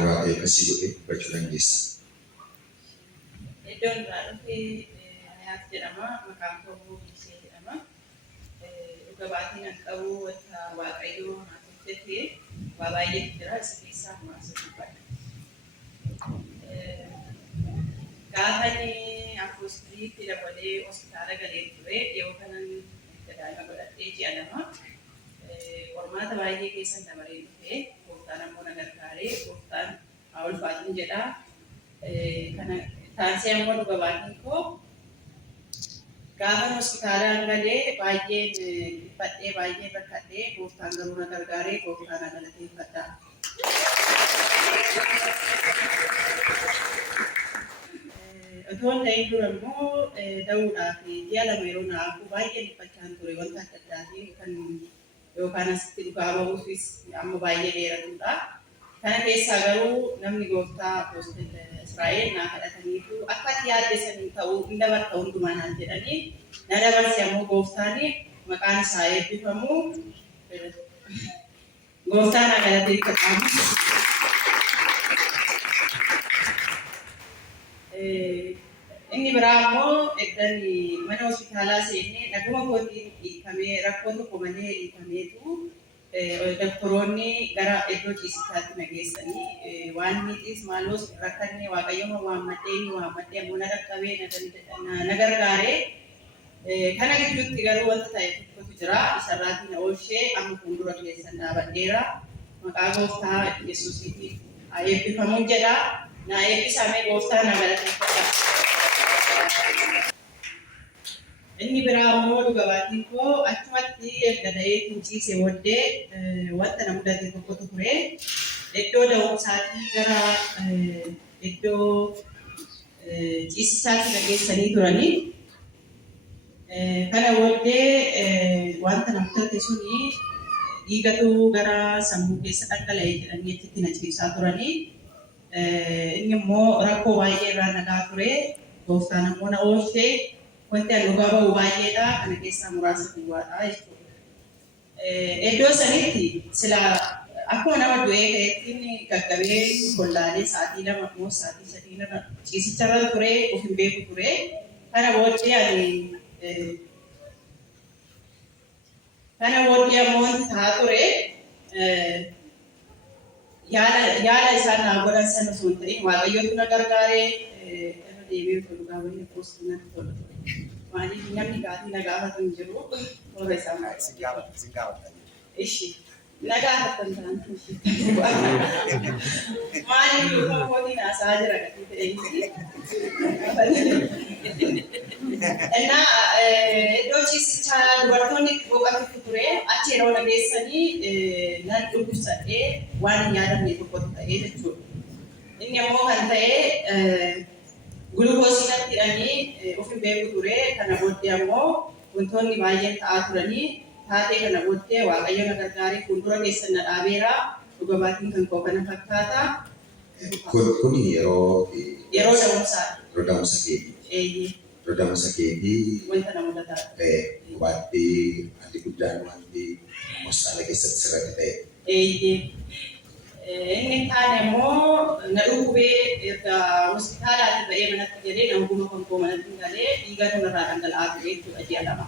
Maal waaqayyo akkasii godhee gochuu dandeessa? Iddoon biraa dhufee Hayaat jedhama. Maqaan koo Boobisee jedhama. Dhuga baatiin an qabu wanta waaqayyoo naaf hojjetee waa baay'eetu jira. Isa keessaa muraasa dubbadha. Gaafa inni Apoostoliitti dabalee hospitaala galee ture yeroo kanan daa'ima godhadhee ji'a lama qormaata baay'ee keessan dabaree dhufee gooftaan ammoo na gargaaree gooftaan haa ulfaatin jedhaa. Kana taasisee ammoo dhuga baatiin koo gaafa hospitaalaan galee baay'een dhiphadhee baay'ee rakkadhee gooftaan garuu na gargaaree gooftaan na galateeffadha. Otoon ta'ee dura immoo da'uudhaaf ji'a lama yeroo naafu baay'ee dhiphachaan ture wanta adda addaatiin kan yookaan asitti dhugaa bahuufis amma baay'ee dheeratudha. Kana keessaa garuu namni gooftaa Apoostol Israa'el naa kadhataniitu akka ati yaadde saniin ta'uu hin dabarta hundumaa naan jedhanii na dabarse ammoo gooftaan maqaan isaa eebbifamu. Gooftaan na galateeffadha. Inni biraa immoo eddan mana hospitaalaa seennee dhaguma kootiin hiikamee rakkoo tokko malee hiikameetu doktoroonni gara iddoo ciisichaatti na geessanii waan niitiis maaloo rakkanne waaqayyooma waammadhee ammoo na dhaqqabee na gargaaree kana gidduutti garuu wanta ta'e tokkotu jira isarraatiin oolchee amma fuuldura keessan dhaabadheera maqaa gooftaa Yesuusiitiif haa eebbifamuun jedha. Na eebbisamee gooftaa na galateeffadha. Inni biraa immoo dhuga baatiin koo achumatti erga da'ee ciisee booddee wanta na mudate tokkotu ture. Iddoo da'umsaatii gara iddoo ciisichaatti na geessanii turanii. Kana booddee wanta na mudate suni dhiigatu gara sammuu keessa dhangala'ee jedhanii achitti na ciibsaa turanii. Inni immoo rakkoo baay'ee irraa nagaa ture. Gooftaan ammoo na oolchee wanti an dhugaa bahu baay'eedha. Kana keessaa muraasa duwwaadha jechuudha. Iddoo sanitti sila akkuma nama du'ee ka'eettiin gaggabee kollaalee sa'aatii lama immoo sa'aatii sadii lama ciisicharra ture of hin beeku ture. Kana booddee ammoo wanti ta'aa ture yaala isaan naa godhan sana osoo hin ta'in waaqayyoon na gargaaree irra deebi'ee dhugaa wayii poostii natti tola ture. Maaliif namni gaaffii na gaafatu hin jiru toora isaa gaafata. Ishii na gaafatan taantu ishii. Maaliif dhugaa mootii naasaa jira gatii ta'e iddoo ciisichaa dubartoonni boqotutu ture achi yeroo na geessanii nan dhukkubsadhee waan hin yaadamne tokkotu ta'ee jechuudha. Inni ammoo kan ta'e gulukoosii natti hidhanii of hin beeku ture. Kana booddee ammoo wantoonni baay'een ta'aa turanii taatee kana booddee waaqayyo na gargaaree fuuldura keessan na dhaabeera. Dhuga baatiin kan koo kana fakkaata. Kun yeroo da'umsaa. Yeroo da'umsa keetii. Rodamsa keetii wanta na mudataa wanti addi guddaan wanti hospitaala keessatti sirratti ta'e. Inni taane immoo na dhukkubee erga hospitaalaatii ba'ee manatti galee namguma kan koo manatti galee dhiiga irraa dhangala'aa ture jechuudha ji'a lama.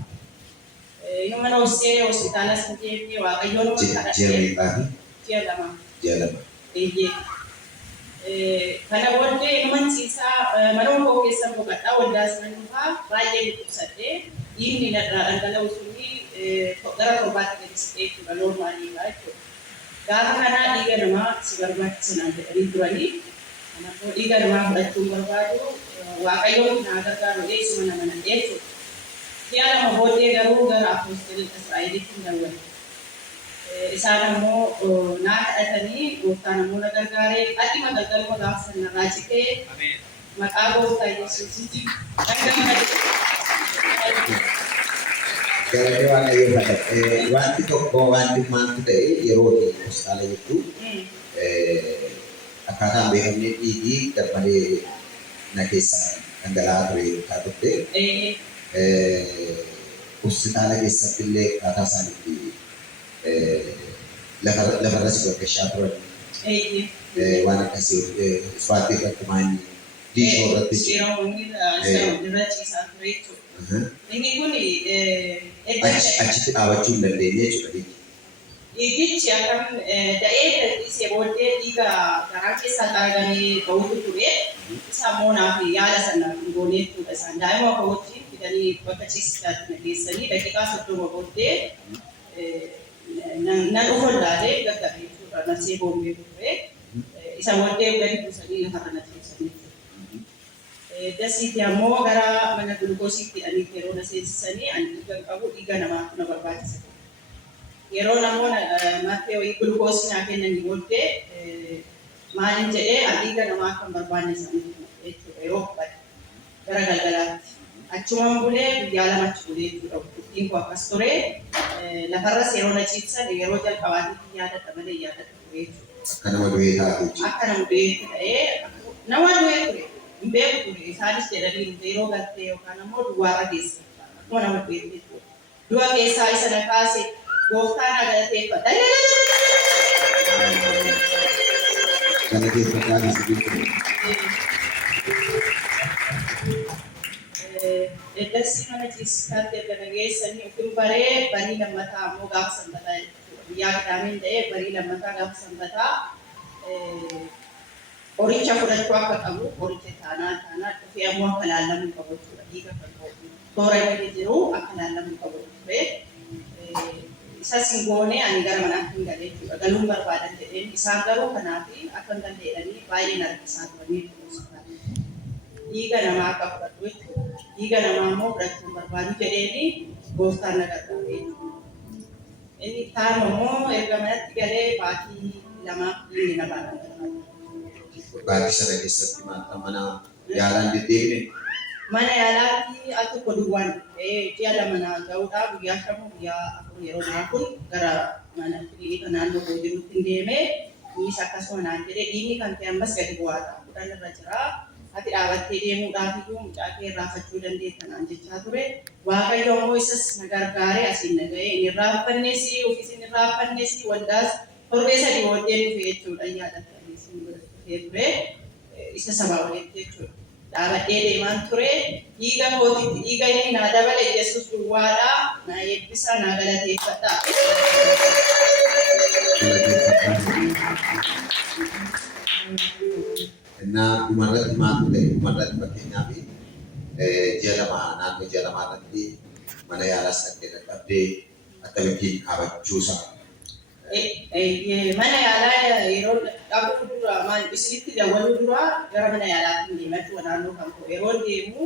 Yoo mana hospitaala sana deemnee waaqayyoon kadhadhee ji'a meeqaafi? Ji'a lama. Ji'a lama. Kana booddee inumansiisaa mana koo keessan boqadhaa waldaa sana dhufaa baay'ee dhukkubsadhee dhiigni irraa dhangala'u suni gara torbaatti gadi siqee jechuudha noormaaliidha jechuudha. Gaafa kanaa dhiiga namaa si barbaachisa naan jedhanii turanii. Kanaafuu dhiiga namaa fudhachuun barbaadu waaqayyoon naa gargaaru eessuma nama nan jechuudha. Ji'a lama booddee garuu gara Apoostol Israa'elitti dawwale. Isaan ammoo naa kadhatanii gooftaan ammoo na gargaaree dhadhima galgaluma gaafa sana narraa citee maqaa gooftaa Yesuusitti Galatee waaqayyoo kadhadhe wanti tokko wanti maaltu ta'e yeroo hospitaala jettu akkaataan beekamnee dhiigii dabbalee na keessa dhangala'aa ture kaa turte. Hospitaala keessatti illee akkaataa isaaniitti lafarra si gaggeessaa turan Eeyyee. waan akkasii ispaartii irratti maanyi diishoo irratti Seeraawwan irra ciisaa ture jechuudha. Inni kun achitti dhaabachuu hin dandeenye jechuudha. dhiigichi akkam da'ee dhiisee booddee dhiiga garaa keessaa xaragamee bahutu ture. Isa immoo naaf yaala sana hin goone jechuudha. Isaan daa'ima koo wajjin fidanii bakka ciisichaatti na geessanii daqiiqaa 30 booddee nan uffataalee gaggabee jechuudha. Nasee boomee ture. Isa booddee gadi buusanii lafarra na ciibsanii jechuudha. Dasiitti ammoo gara mana gulukoosiitti hidhanii yeroo na seensisanii ani dhiiga qabu dhiiga namaatu na barbaachisa. Yeroo namoonni maatii wayii gulukoosii naa kennanii booddee maaliin jedhee dhiiga namaa kan barbaanne isaanii jechuudha yeroo fudhate gara galgalaatti. Achumaan bulee guyyaa lama achi bulee jechuudha. Ittiin koo akkas ture lafarras yeroo na ciibsan yeroo jalqabaatiitti yaadadha malee yaadadha ture jechuudha. Akka nama du'ee taa'u jechuudha. Akka nama du'ee ta'ee nama du'ee ture hin beeku ture isaanis jedhanii yeroo galtee yookaan ammoo duwwaarra geessa akkuma nama du'ee jechuudha. Du'a keessaa isa na kaase gooftaan galateeffadha. Galateeffadhaan asii jechuudha. Eddasii mana ciisichaatti erga nageessanii ofin baree barii lammataa ammoo gaafa sanbataa jechuudha. Guyyaa qadaameen ta'ee barii lammataa gaafa sanbataa qoricha fudhachuu akka qabu qoricha taanaa dhufee ammoo akka laallamuu qabu jechuudha. Dhiiga kan qabu toora inni jiru akka laallamuu qabu ture. Isa singoonee ani gara manaatti hin galee jechuudha. Galuun barbaadan jedheen isaan garuu kanaaf akka hin dandeenye baay'ee narkisaa turanii dhiiga namaa akka fudhatu jechuudha. Dhiiga namaa immoo fudhachuu hin barbaadu jedheeni gooftaan na gargaare jechuudha. Inni taa'ima immoo erga manatti galee baatii lamaaf dhiigni na baadha. Baatii sana keessatti maanta mana yaalaan deddeebine. Mana yaalaatti al tokko duwwaan ji'a lama na ga'uudhaaf guyyaa 5 guyyaa 4 yeroo naa kun gara mana kiliinika naannoo koo jirutti hin deemee innis akkasuma naan jedhee dhiigni kan ta'e ammas gadi bu'aadha. Kudhan irra jira. Ati dhaabattee deemuudhaaf iyyuu mucaa kee irraafachuu dandeetta naan jechaa ture. Waaqayyo immoo isas na gargaaree asiin na ga'ee inni irraaffannees ofiis inni irraaffannees waldaas torbee 3 booddee dhufe jechuudha yaadattanii isin dhufee ture. Isa sabaa walitti jechuudha. Dhaabadhee deemaan ture dhiiga kootitti dhiiga inni naa dabale Yesuus duwwaadhaa na eebbisa na galateeffadhaa. Innaa dhumarratti maatu ta'e dhumarratti fakkeenyaaf naannoo ji'a lamaarratti mana yaalaa saddeet dhaqqabdee akkamittiin dhaabachuusaa. Mana yaalaa yeroo dhabuu dura maal isinitti dawwaluu dura gara mana yaalaatti deemachuu naannoo kan koo yeroo deemu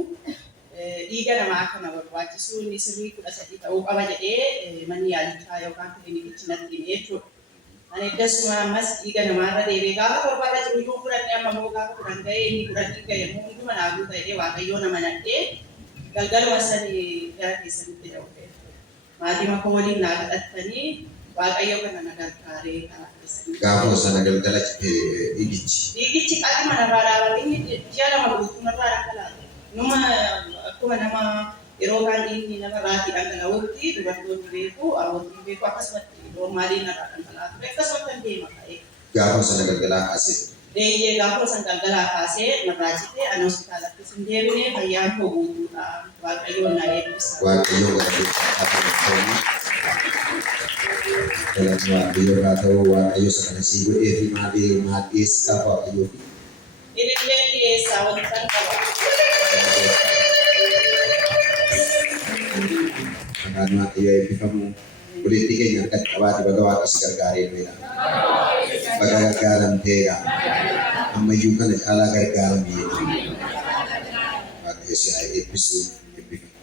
dhiiga namaa akka na barbaachisu inni sirrii 13 ta'uu qaba jedhee manni yaalichaa yookaan kiliinikichi natti hime jechuudha. Ani eddasuma ammas dhiiga namaarra deebee gaafa torbarra jiru iyyuu fudhannee amma immoo gaafa 10 ga'ee inni 10 ga'e immoo hunduma naa guuta jedhee waaqayyoo nama nadhee galgaluma sanii gara keessanitti dawwee maatii makoo waliin naa kadhattanii waaqayyo kana na gargaaree karaa keessanii. Gaafa sana galgala dhiigichi. Dhiigichi qaama narraa dhaabate inni ji'a lama guutuu narraa dhangalaate. Numa akkuma nama yeroo kaan dhiigni nama raatii dhangala'uutti dubartoonni beeku hawwatni beeku akkasumatti normaaliin narraa dhangalaatu. Akkasumatti kan deema ta'e. Gaafa sana galgalaa kaasee. Gaafa sana galgalaa kaasee narraa citee ani hospitaalatti hin deebine fayyaan koo guutuudha. Waaqayyoon na eebbisa. Waaqayyoo galateeffadhaa. Waaqayyo haa ta'u waaqayyo sana sii godhee fi maadhiyeessaa waaqayyoo fi. Ilillee dhiyeessaa wanta qaba. Maqaan waaqayyoo eebbifamu walitti keenya harkatti qabaate baga waaqayyo si gargaaree nuyi baga gargaaramteedha. Ammayyuu kana caalaa gargaaramee waaqayyo si haa eebbisu eebbifamu.